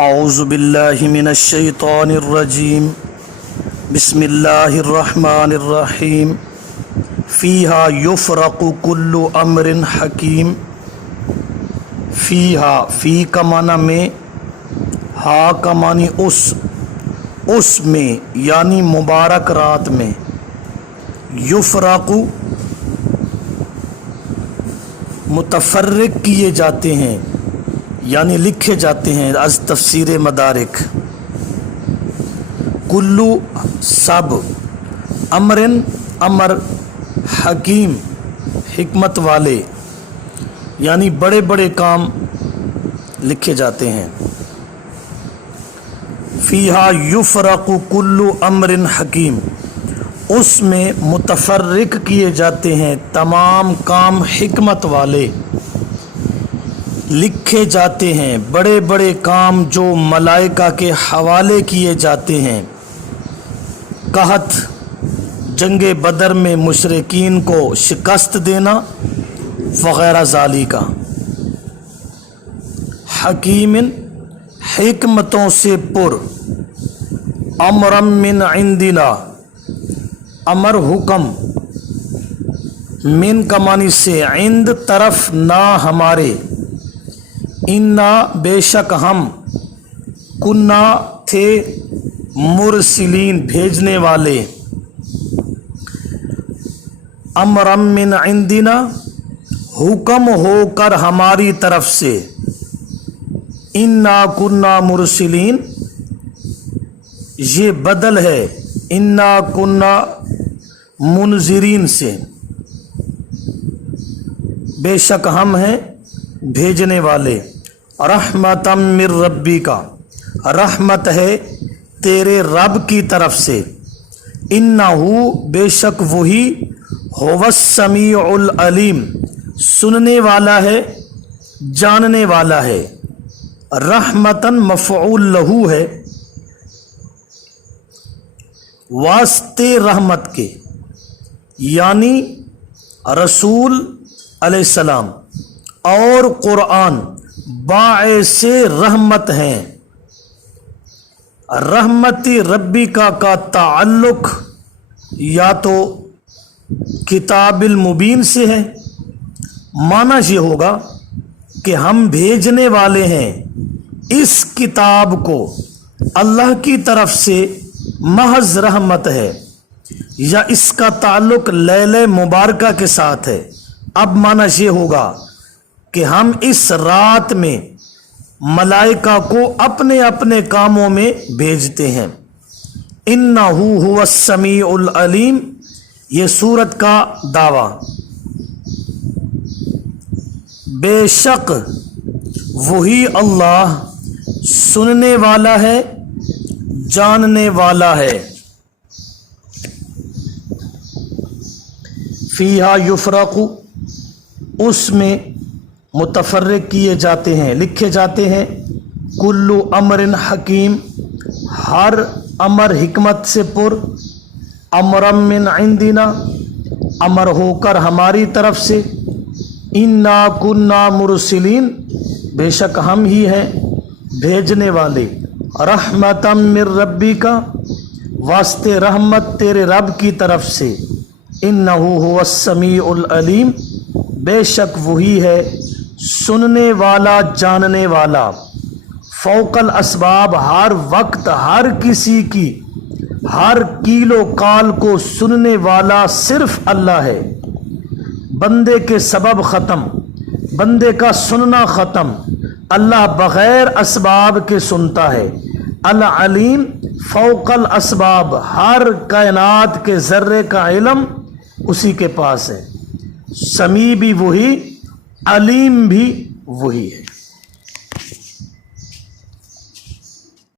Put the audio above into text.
اعوذ باللہ من الشیطان الرجیم بسم اللہ الرحمن الرحیم فیہا یفرق کل امر حکیم۔ فیہا، فی کا معنی میں، ہا کا معنی اس میں یعنی مبارک رات میں، یفرق متفرق کیے جاتے ہیں یعنی لکھے جاتے ہیں۔ از تفسیر مدارک، کلو سب، امرن امر، حکیم حکمت والے، یعنی بڑے بڑے کام لکھے جاتے ہیں۔ فیہا یفرق کل امر حکیم، اس میں متفرق کیے جاتے ہیں تمام کام حکمت والے، لکھے جاتے ہیں بڑے بڑے کام جو ملائکہ کے حوالے کیے جاتے ہیں۔ قحط، جنگ بدر میں مشرکین کو شکست دینا وغیرہ ذالک۔ حکیم، حکمتوں سے پر، امرا من عندنا، امر حکم، من کا معنی سے، عند طرف، نہ ہمارے، انا بے شک ہم، کنا تھے، مرسلین بھیجنے والے، امرا من عندنا حکم ہو کر ہماری طرف سے، انا کنا مرسلین یہ بدل ہے انا کنا منذرین سے، بے شک ہم ہیں بھیجنے والے۔ رحمتا من ربی کا، رحمت ہے تیرے رب کی طرف سے، انہو بے شک وہی، هو السمیع العلیم سننے والا ہے جاننے والا ہے۔ رحمتاً مفعول لہو ہے، واسطے رحمت کے، یعنی رسول علیہ السلام اور قرآن باعث رحمت ہیں۔ رحمتی ربی کا تعلق یا تو کتاب المبین سے ہے، معنی یہ ہوگا کہ ہم بھیجنے والے ہیں اس کتاب کو اللہ کی طرف سے محض رحمت ہے، یا اس کا تعلق لیلہ مبارکہ کے ساتھ ہے۔ اب معنی یہ ہوگا کہ ہم اس رات میں ملائکہ کو اپنے اپنے کاموں میں بھیجتے ہیں۔ انہو هو السمیع العلیم، یہ سورت کا دعویٰ۔ بے شک وہی اللہ سننے والا ہے جاننے والا ہے۔ فیہا یفرق، اس میں متفرق کیے جاتے ہیں لکھے جاتے ہیں، کل امر حکیم ہر امر حکمت سے پر، امرا من عندنا امر ہو کر ہماری طرف سے، انا کنا مرسلین بے شک ہم ہی ہیں بھیجنے والے، رحمتا من ربی کا واسطے رحمت تیرے رب کی طرف سے، انہو هو السمیع العلیم بے شک وہی ہے سننے والا جاننے والا۔ فوق الاسباب، ہر وقت ہر کسی کی ہر کیل و کال کو سننے والا صرف اللہ ہے۔ بندے کے سبب ختم، بندے کا سننا ختم، اللہ بغیر اسباب کے سنتا ہے۔ العلیم فوق الاسباب، ہر کائنات کے ذرے کا علم اسی کے پاس ہے۔ سمیع بھی وہی، علیم بھی وہی ہے۔